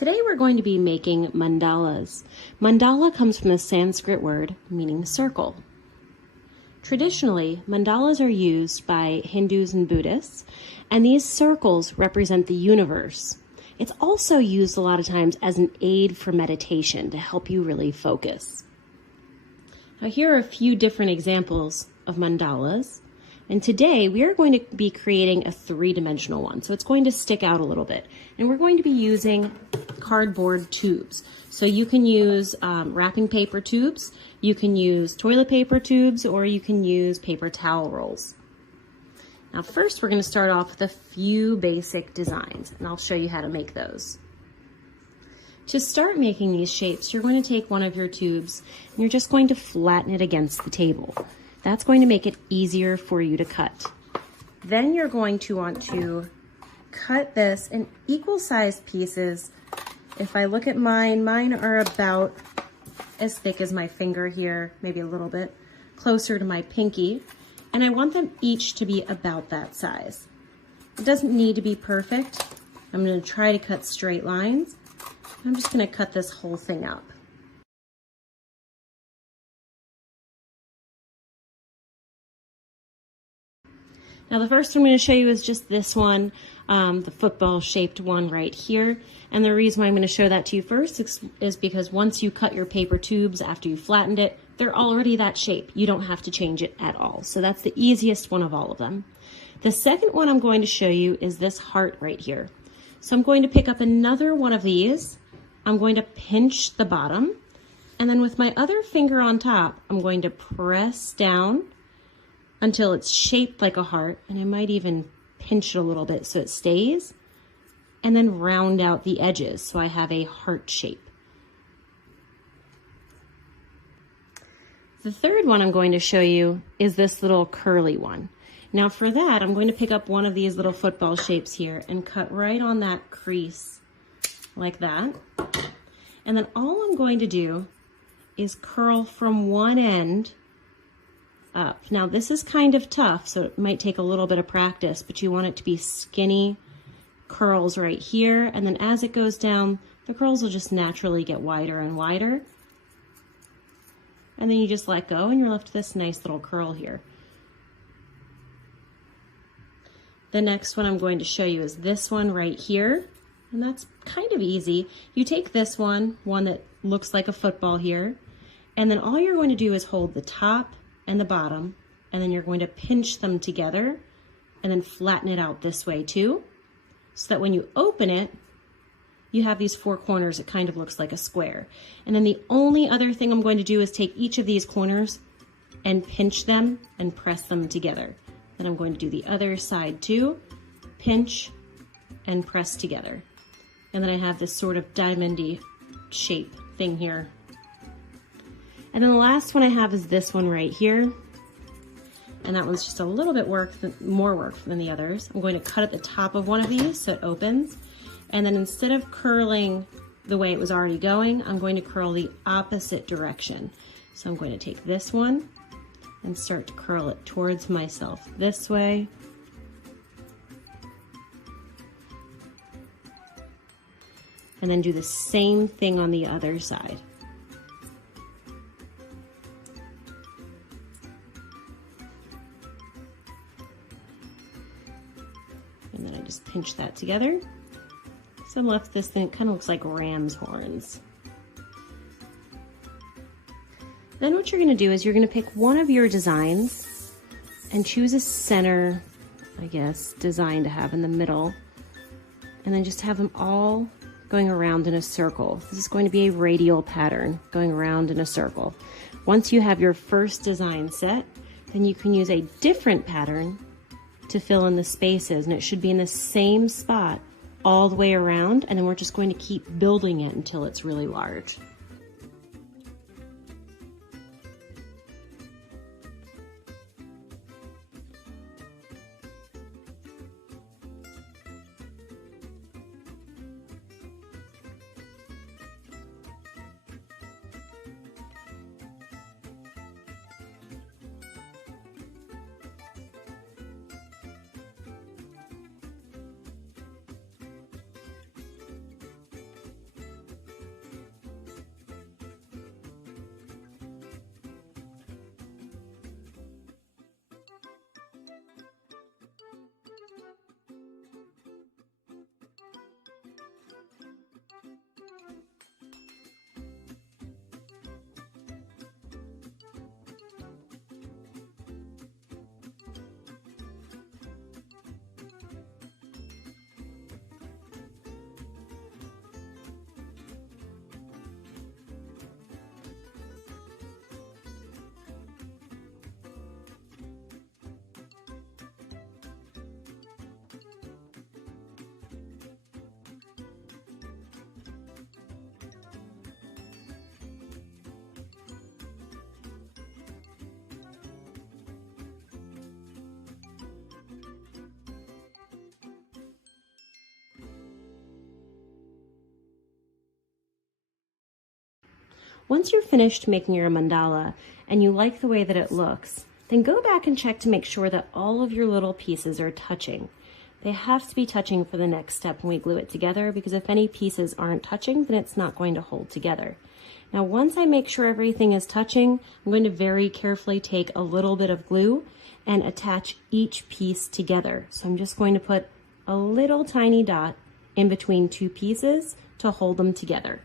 Today we're going to be making mandalas. Mandala comes from the Sanskrit word meaning circle. Traditionally, mandalas are used by Hindus and Buddhists, and these circles represent the universe. It's also used a lot of times as an aid for meditation to help you really focus. Now here are a few different examples of mandalas. And today we are going to be creating a three-dimensional one. So it's going to stick out a little bit. And we're going to be using cardboard tubes. So you can use wrapping paper tubes, you can use toilet paper tubes, or you can use paper towel rolls. Now first we're going to start off with a few basic designs, and I'll show you how to make those. To start making these shapes, you're going to take one of your tubes and you're just going to flatten it against the table. That's going to make it easier for you to cut. Then you're going to want to cut this in equal-sized pieces. If I look at mine are about as thick as my finger here, maybe a little bit closer to my pinky. And I want them each to be about that size. It doesn't need to be perfect. I'm going to try to cut straight lines. I'm just going to cut this whole thing up. Now the first I'm going to show you is just this one, the football shaped one right here. And the reason why I'm going to show that to you first is because once you cut your paper tubes after you flattened it, they're already that shape. You don't have to change it at all. So that's the easiest one of all of them. The second one I'm going to show you is this heart right here. So I'm going to pick up another one of these. I'm going to pinch the bottom. And then with my other finger on top, I'm going to press down until it's shaped like a heart, and I might even pinch it a little bit so it stays, and then round out the edges so I have a heart shape. The third one I'm going to show you is this little curly one. Now for that, I'm going to pick up one of these little football shapes here and cut right on that crease like that. And then all I'm going to do is curl from one end up. Now this is kind of tough, so it might take a little bit of practice, but you want it to be skinny curls right here, and then as it goes down, the curls will just naturally get wider and wider. And then you just let go and you're left with this nice little curl here. The next one I'm going to show you is this one right here, and that's kind of easy. You take this one that looks like a football here, and then all you're going to do is hold the top and the bottom, and then you're going to pinch them together and then flatten it out this way too, so that when you open it, you have these four corners. It kind of looks like a square. And then the only other thing I'm going to do is take each of these corners and pinch them and press them together. Then I'm going to do the other side too, pinch and press together. And then I have this sort of diamond-y shape thing here. And then the last one I have is this one right here. And that one's just a little bit more work than the others. I'm going to cut at the top of one of these so it opens. And then instead of curling the way it was already going, I'm going to curl the opposite direction. So I'm going to take this one and start to curl it towards myself this way. And then do the same thing on the other side. And then I just pinch that together. So I'm left with this thing, it kind of looks like ram's horns. Then what you're gonna do is you're gonna pick one of your designs and choose a center, I guess, design to have in the middle. And then just have them all going around in a circle. This is going to be a radial pattern going around in a circle. Once you have your first design set, then you can use a different pattern to fill in the spaces, and it should be in the same spot all the way around, and then we're just going to keep building it until it's really large. Once you're finished making your mandala and you like the way that it looks, then go back and check to make sure that all of your little pieces are touching. They have to be touching for the next step when we glue it together, because if any pieces aren't touching, then it's not going to hold together. Now, once I make sure everything is touching, I'm going to very carefully take a little bit of glue and attach each piece together. So I'm just going to put a little tiny dot in between two pieces to hold them together.